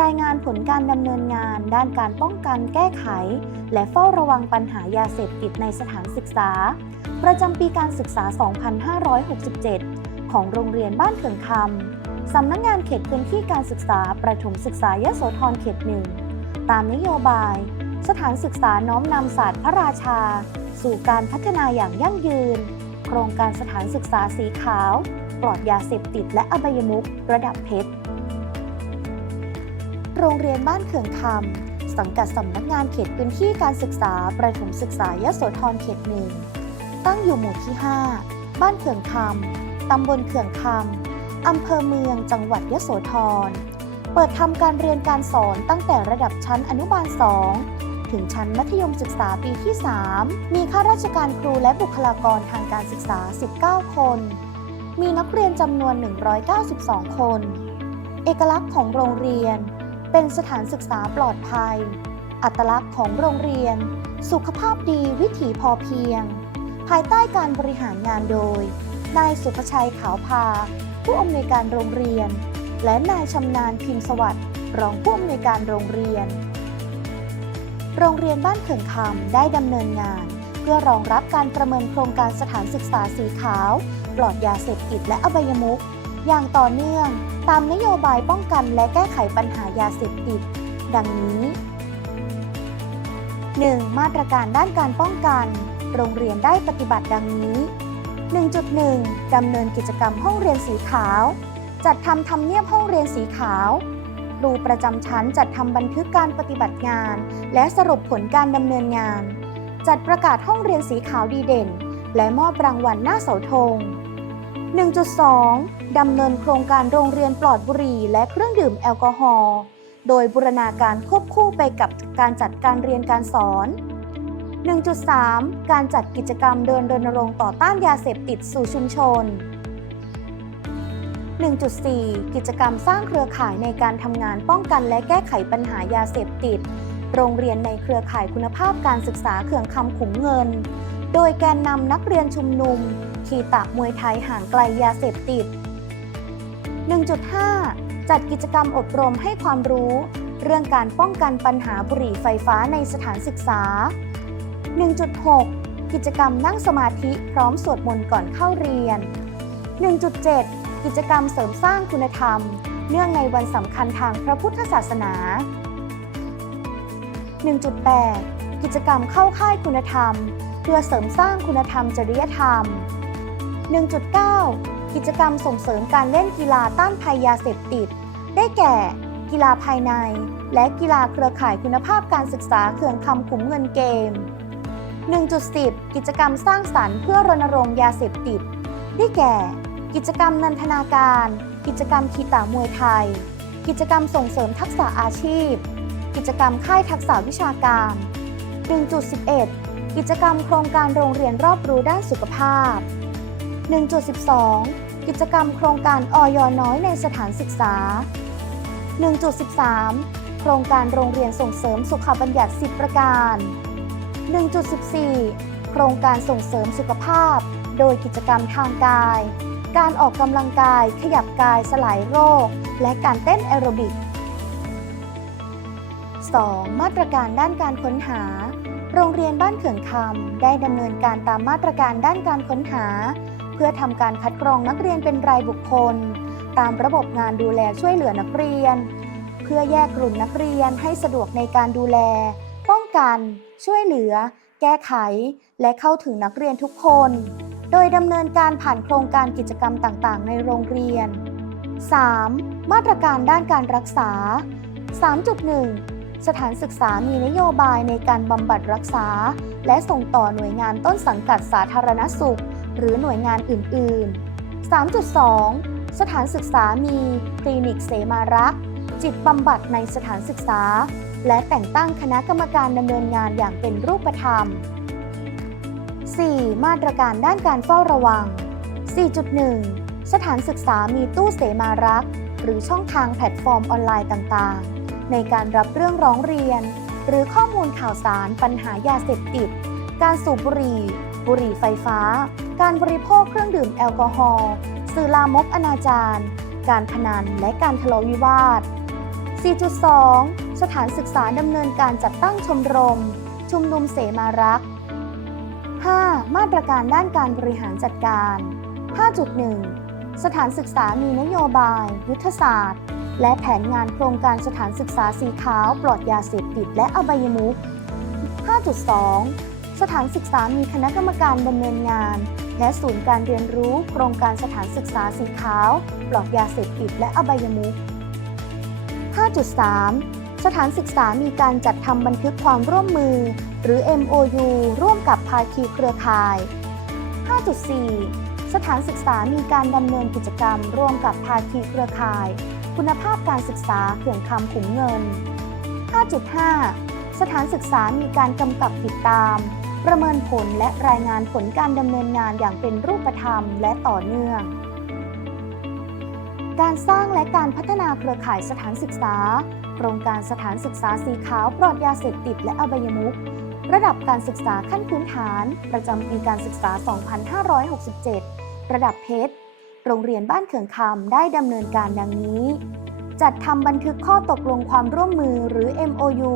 รายงานผลการดำเนินงานด้านการป้องกันแก้ไข และเฝ้าระวังปัญหายาเสพติดในสถานศึกษา ประจำปีการศึกษา 2567 ของโรงเรียนบ้านเขื่องคำสำนักงานเขตพื้นที่การศึกษาประถมศึกษายโสธรเขตหนึ่งตามนโยบาย สถานศึกษาน้อมนำศาสตร์พระราชา สู่การพัฒนาอย่างยั่งยืน โครงการสถานศึกษาสีขาว ปลอดยาเสพติดและอบายมุขระดับเพชร โรงเรียนบ้านเขื่องคำสังกัดสำนักงานเขตพื้นที่การศึกษาประถมศึกษายโสธรเขตหนึ่งตั้งอยู่หมู่ที่ 5 บ้านเขื่องคำตำบลเขื่องคำอำเภอเมืองจังหวัดยโสธร เปิดทำการเรียนการสอนตั้งแต่ระดับชั้นอนุบาล 2 ถึงชั้นมัธยมศึกษาปีที่ 3 มีข้าราชการครูและบุคลากรทางการศึกษา 19 คน มีนักเรียนจำนวน 192 คน เอกลักษณ์ของโรงเรียน เป็นสถานศึกษาปลอดภัย อัตลักษณ์ของโรงเรียน สุขภาพดีวิถีพอเพียง ภายใต้การบริหารงานโดย นายสุภชัยขาวพา ผู้อำนวยการโรงเรียน และนายชำนาญพิมพ์สวัสดิ์รองผู้อำนวยการโรงเรียน โรงเรียนบ้านเขื่องคำได้ดำเนินงาน เพื่อรองรับการประเมินโครงการสถานศึกษาสีขาว ปลอดยาเสพติดและอบายมุข อย่างต่อเนื่องตามนโยบายป้องกันและแก้ไขปัญหายาเสพติด ดังนี้ 1. มาตรการด้านการป้องกัน โรงเรียนได้ปฏิบัติดังนี้ 1.1 ดำเนินกิจกรรมห้องเรียนสีขาว จัดทำทำเนียบห้องเรียนสีขาวครูประจำชั้นจัดทำบันทึกการปฏิบัติงาน และสรุปผลการดำเนินงาน จัดประกาศห้องเรียนสีขาวดีเด่น และมอบรางวัลหน้าเสาธง 1.2 ดำเนินโครงการโรงเรียนปลอดบุหรี่และเครื่องดื่มแอลกอฮอล์ โดยบูรณาการควบคู่ไปกับการจัดการเรียนการสอน 1.3 การจัดกิจกรรมเดินรณรงค์ต่อต้านยาเสพติดสู่ชุมชน 1.4 กิจกรรมสร้างเครือข่ายในการทำงานป้องกันและแก้ไขปัญหายาเสพติด โรงเรียนในเครือข่ายคุณภาพการศึกษาเขื่องคำขุมเงิน โดยแกนนำนักเรียนชุมนุม ขี่ตะมวยไทยห่างไกลยาเสพติด 1.5 จัดกิจกรรมอบรมให้ความรู้ เรื่องการป้องกันปัญหาบุหรี่ไฟฟ้าในสถานศึกษา 1.6 กิจกรรมนั่งสมาธิพร้อมสวดมนต์ก่อนเข้าเรียน 1.7 กิจกรรมเสริมสร้างคุณธรรม เนื่องในวันสำคัญทางพระพุทธศาสนา 1.8 กิจกรรมเข้าค่ายคุณธรรม เพื่อเสริมสร้างคุณธรรมจริยธรรม 1.9 กิจกรรมส่งเสริมการเล่นกีฬาต้านภัยยาเสพติด ได้แก่ กีฬาภายใน และกีฬาเครือข่ายคุณภาพการศึกษาเขื่องคำขุมเงินเกม 1.10 กิจกรรมสร้างสรรค์เพื่อรณรงค์ยาเสพติด ได้แก่ กิจกรรมนันทนาการ กิจกรรมคีตามวยไทย กิจกรรมส่งเสริมทักษะอาชีพ กิจกรรมค่ายทักษะวิชาการ 1.11 กิจกรรมโครงการโรงเรียนรอบรู้ด้านสุขภาพ 1.12 กิจกรรมโครงการออยน้อยในสถานศึกษา 1.13 โครงการโรงเรียนส่งเสริมสุขบัญญัติ 10 ประการ 1.14 โครงการส่งเสริมสุขภาพ โดยกิจกรรมทางกาย การออกกำลังกาย ขยับกายสลายโรค และการเต้นแอโรบิก 2. มาตรการด้านการค้นหา โรงเรียนบ้านเขื่องคำได้ดำเนินการตามมาตรการด้านการค้นหา พื่อทำการคัดกรองนักเรียนเป็นรายบุคคล ตามระบบงานดูแลช่วยเหลือนักเรียน เพื่อแยกกลุ่มนักเรียนให้สะดวกในการดูแล ป้องกัน ช่วยเหลือ แก้ไข และเข้าถึงนักเรียนทุกคน โดยดำเนินการผ่านโครงการกิจกรรมต่างๆ ในโรงเรียน 3. มาตรการด้านการรักษา 3.1 สถานศึกษามีนโยบายในการบำบัดรักษา และส่งต่อหน่วยงานต้นสังกัดสาธารณสุข หรือหน่วยงานอื่น ๆ 3.2 สถานศึกษามีคลินิกเสมารักษ์จิตบำบัดในสถานศึกษา และแต่งตั้งคณะกรรมการดำเนินงานอย่างเป็นรูปธรรม 4. มาตรการด้านการเฝ้าระวัง 4.1 สถานศึกษามีตู้เสมารักษ์หรือช่องทางแพลตฟอร์มออนไลน์ต่างๆ ในการรับเรื่องร้องเรียน หรือข้อมูลข่าวสารปัญหายาเสพติด การสูบบุหรี่ บุหรี่ไฟฟ้า การบริโภคเครื่องดื่มแอลกอฮอล์สื่อลามกอนาจารการพนันและการทะเลาะวิวาท 4.2 สถานศึกษาดำเนินการจัดตั้งชมรม ชุมนุมเสมารักษ์ 5. มาตรการด้านการบริหารจัดการ 5.1 สถานศึกษามีนโยบาย ยุทธศาสตร์ และแผนงานโครงการสถานศึกษาสีขาว ปลอดยาเสพติดและอบายมุข 5.2 สถานศึกษามีคณะกรรมการดำเนินงาน และศูนย์การเรียนรู้โครงการสถานศึกษาสีขาว ปลอดยาเสพติดและอบายมุข 5.3 สถานศึกษามีการจัดทำบันทึกความร่วมมือ หรือ MOU ร่วมกับภาคีเครือข่าย 5.4 สถานศึกษามีการดำเนินกิจกรรม ร่วมกับภาคีเครือข่าย คุณภาพการศึกษาเขื่องคำขุมเงิน 5.5 สถานศึกษามีการกำกับติดตาม ประเมินผลและรายงานผลการดำเนินงานอย่างเป็นรูปธรรมและต่อเนื่อง การสร้างและการพัฒนาเครือข่ายสถานศึกษา โครงการสถานศึกษาสีขาวปลอดยาเสพติดและอบายมุขระดับการศึกษาขั้นพื้นฐาน ประจำปีการศึกษา 2567 ระดับเพชร โรงเรียนบ้านเขื่องคำได้ดำเนินการดังนี้ จัดทำบันทึกข้อตกลงความร่วมมือหรือ MOU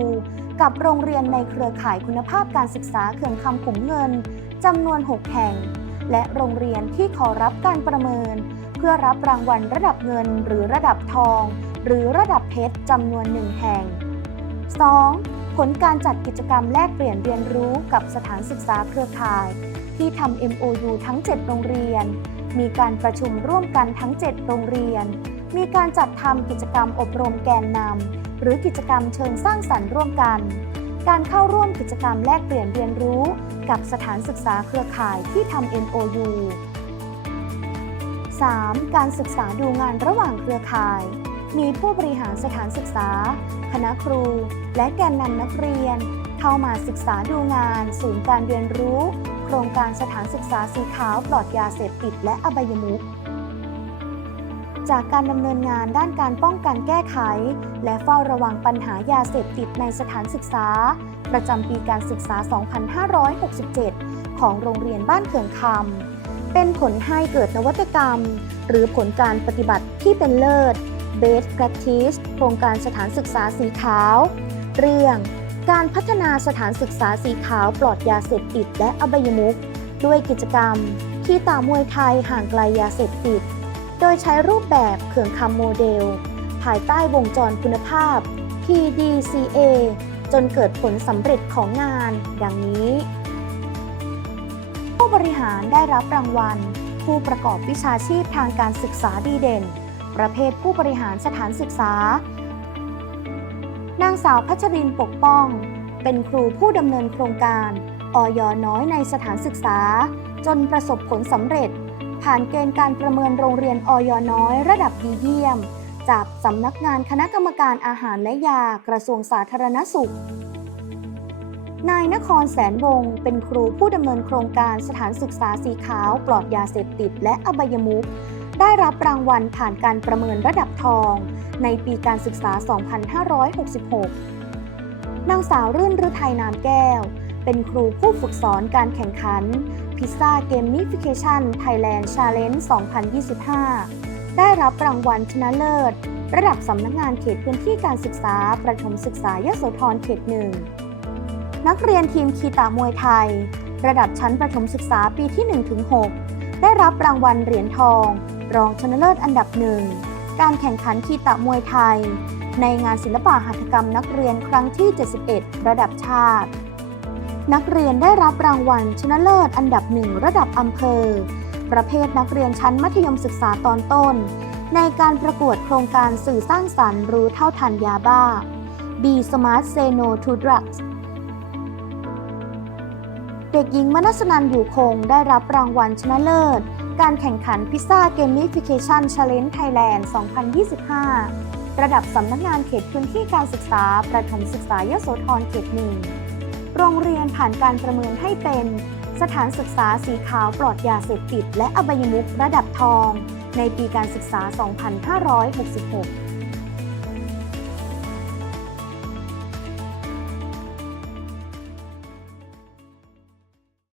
กับโรงเรียนในเครือข่ายคุณภาพการศึกษาเขื่องคำขุมเงินจำนวน 6 แห่ง และโรงเรียนที่ขอรับการประเมิน เพื่อรับรางวัลระดับเงินหรือระดับทอง หรือระดับเพชรจำนวนหนึ่งแห่ง 2. ผลการจัดกิจกรรมแลกเปลี่ยนเรียนรู้กับสถานศึกษาเครือข่าย ที่ทำ MOU ทั้ง 7 โรงเรียน มีการประชุมร่วมกันทั้ง 7 โรงเรียน มีการจัดทำกิจกรรมอบรมแกนนำ หรือกิจกรรมเชิงสร้างสรรค์ร่วมกัน การเข้าร่วมกิจกรรมแลกเปลี่ยนเรียนรู้ กับสถานศึกษาเครือข่ายที่ทำ MOU 3. การศึกษาดูงานระหว่างเครือข่าย มีผู้บริหารสถานศึกษา คณะครู และแกนนำนักเรียน เข้ามาศึกษาดูงาน ศูนย์การเรียนรู้ โครงการสถานศึกษาสีขาวปลอดยาเสพติดและอบายมุข จากการดำเนินงานด้านการป้องกันแก้ไข และเฝ้าระวังปัญหายาเสพติดในสถานศึกษา ประจำปีการศึกษา 2567 ของโรงเรียนบ้านเขื่องคำ เป็นผลให้เกิดนวัตกรรม หรือผลการปฏิบัติที่เป็นเลิศ Best Practice โครงการสถานศึกษาสีขาว เรื่องการพัฒนาสถานศึกษาสีขาวปลอดยาเสพติดและอบายมุขด้วยกิจกรรม ที่ตามวยไทยห่างไกลยาเสพติด โดยใช้รูปแบบเขื่องคำโมเดล ภายใต้วงจรคุณภาพ PDCA จนเกิดผลสำเร็จของงาน ดังนี้ ผู้บริหารได้รับรางวัล ผู้ประกอบวิชาชีพทางการศึกษาดีเด่น ประเภทผู้บริหารสถานศึกษา นางสาวพัชรินปกป้อง เป็นครูผู้ดำเนินโครงการออยน้อยในสถานศึกษา จนประสบผลสำเร็จ ผ่านเกณฑ์การประเมินโรงเรียนออยน้อย ระดับดีเยี่ยม จากสำนักงานคณะกรรมการอาหารและยากระทรวงสาธารณสุข นายนครแสนวงศ์เป็นครูผู้ดำเนินโครงการสถานศึกษาสีขาวปลอดยาเสพติดและอบายมุขได้รับรางวัลผ่านการประเมินระดับทอง ในปีการศึกษา 2566 นางสาวรื่นฤทัยนามแก้ว เป็นครูผู้ฝึกสอนการแข่งขันพิซซ่าเกม i ฟิเคชันไทยแลนด์ชาเลนจ์2025 ได้รับรางวัลชนะเลิศ ระดับสำนักงานเขตพื้นที่การศึกษา ประถมศึกษายโสธรเขตหนึ่งนักเรียนทีมคีตามวยไทย ระดับชั้นประถมศึกษาปีที่ 1-6 ได้รับรางวัลเหรียญทอง รองชนะเลิศอันดับหนึ่งการแข่งขันคีตามวยไทย ในงานศิลปะหัตถกรรมนักเรียนครั้งที่ 71 ระดับชาติ นักเรียนได้รับรางวัลชนะเลิศอันดับหนึ่งระดับอำเภอ ประเภทนักเรียนชั้นมัธยมศึกษาตอนต้น ในการประกวดโครงการสื่อสร้างสรรค์รู้เท่าทันยาบ้า B Smart Say No to Drugs เด็กหญิงมนัสนันอยู่คงได้รับรางวัลชนะเลิศ การแข่งขันพิซซ่าเกม i ฟิเคชัน Challenge Thailand 2025 ระดับสำนักงานเขตพื้นที่การศึกษา ประถมศึกษายโสธรเขตหนึ่ง โรงเรียนผ่านการประเมินให้เป็น สถานศึกษาสีขาวปลอดยาเสพติด และอบายมุขระดับทอง ในปีการศึกษา 2566